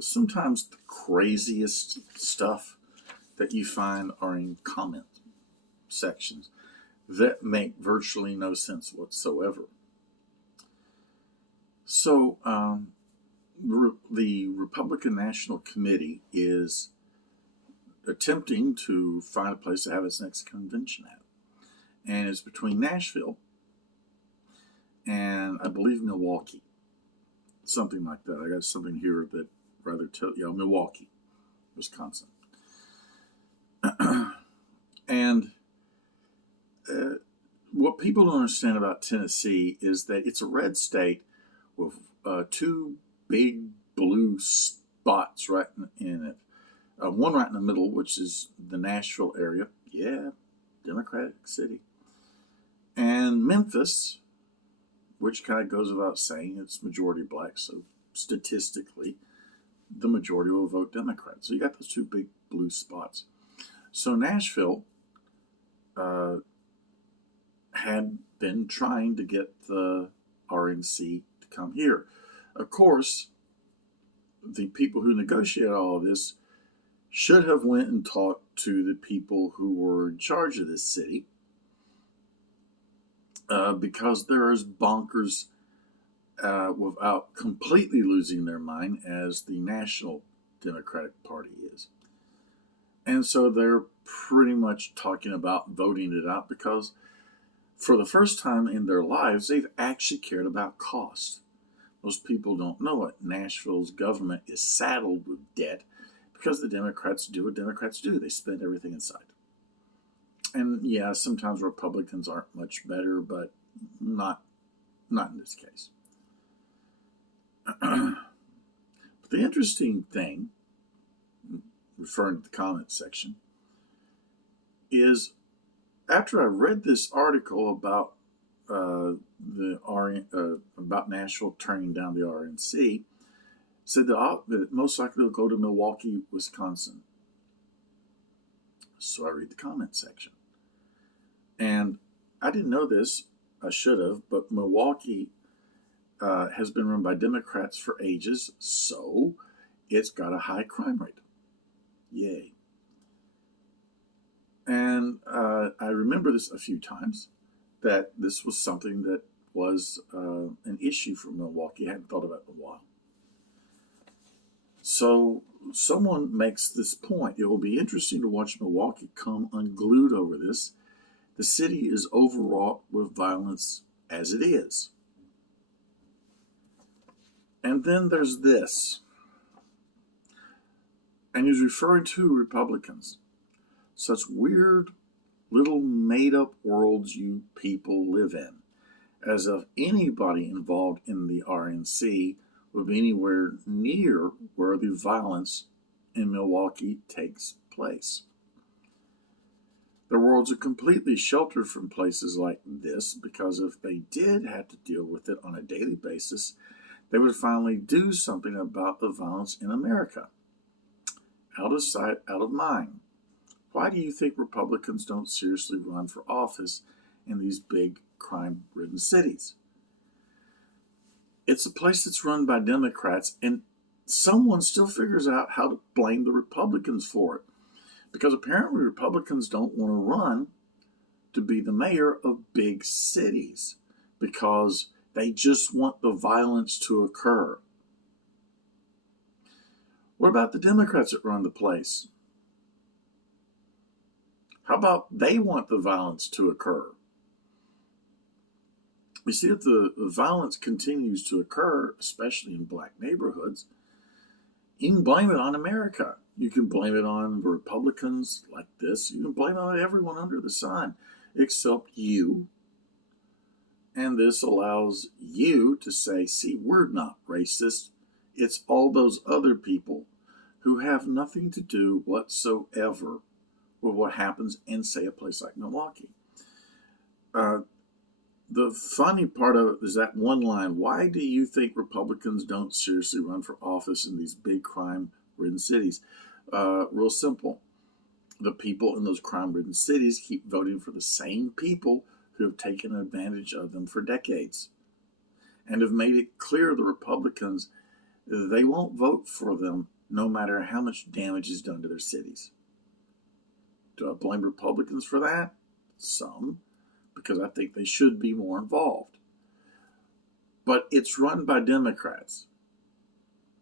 Sometimes the craziest stuff that you find are in comment sections that make virtually no sense whatsoever. So, the Republican National Committee is attempting to find a place to have its next convention at. And it's between Nashville and I believe Milwaukee, something like that. I got something here that rather tell Milwaukee, Wisconsin. And what people don't understand about Tennessee is that it's a red state with two big blue spots right in it. One right in the middle, which is the Nashville area. Yeah, Democratic city. And Memphis, which kind of goes without saying, it's majority black, so statistically, the majority will vote Democrat. So you got those two big blue spots. So Nashville had been trying to get the RNC to come here. Of course, the people who negotiated all of this should have went and talked to the people who were in charge of this city, because they're as bonkers without completely losing their mind as the National Democratic Party is. And so they're pretty much talking about voting it out because for the first time in their lives, they've actually cared about cost. Most people don't know it. Nashville's government is saddled with debt because the Democrats do what Democrats do. They spend everything inside. And yeah, sometimes Republicans aren't much better, but not in this case. But the interesting thing, referring to the comment section, is after I read this article about about Nashville turning down the RNC, said that it most likely will go to Milwaukee, Wisconsin. So I read the comment section, and I didn't know this. I should have, but Milwaukee has been run by Democrats for ages, so it's got a high crime rate. Yay. And I remember this a few times, that this was something that was an issue for Milwaukee. I hadn't thought about it in a while. So someone makes this point. It will be interesting to watch Milwaukee come unglued over this. The city is overwrought with violence as it is. And then there's this. And he's referring to Republicans. Such weird little made-up worlds you people live in. As if anybody involved in the RNC would be anywhere near where the violence in Milwaukee takes place. Their worlds are completely sheltered from places like this because if they did have to deal with it on a daily basis, they would finally do something about the violence in America. Out of sight, out of mind. Why do you think Republicans don't seriously run for office in these big crime-ridden cities? It's a place that's run by Democrats, and someone still figures out how to blame the Republicans for it. Because apparently Republicans don't want to run to be the mayor of big cities because they just want the violence to occur. What about the Democrats that run the place? How about they want the violence to occur? You see, if the violence continues to occur, especially in black neighborhoods, you can blame it on America. You can blame it on Republicans like this. You can blame it on everyone under the sun except you. And this allows you to say, see, we're not racist. It's all those other people who have nothing to do whatsoever with what happens in, say, a place like Milwaukee. The funny part of it is that one line, why do you think Republicans don't seriously run for office in these big crime-ridden cities? Real simple. The people in those crime-ridden cities keep voting for the same people who have taken advantage of them for decades and have made it clear to the Republicans they won't vote for them no matter how much damage is done to their cities. Do I blame Republicans for that? Some, because I think they should be more involved. But it's run by Democrats.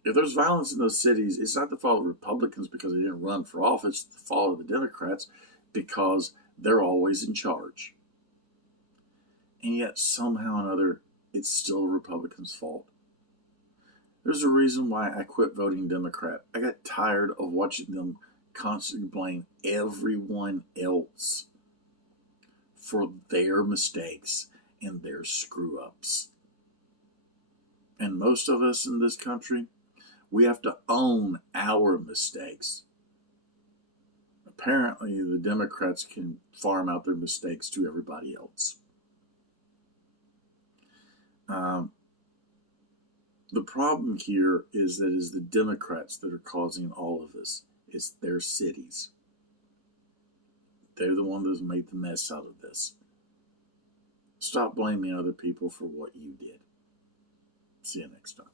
If there's violence in those cities, it's not the fault of Republicans because they didn't run for office. It's the fault of the Democrats because they're always in charge. And yet, somehow or another, it's still a Republican's fault. There's a reason why I quit voting Democrat. I got tired of watching them constantly blame everyone else for their mistakes and their screw ups. And most of us in this country, we have to own our mistakes. Apparently, the Democrats can farm out their mistakes to everybody else. The problem here is that it's the Democrats that are causing all of this. It's their cities. They're the one that's made the mess out of this. Stop blaming other people for what you did. See you next time.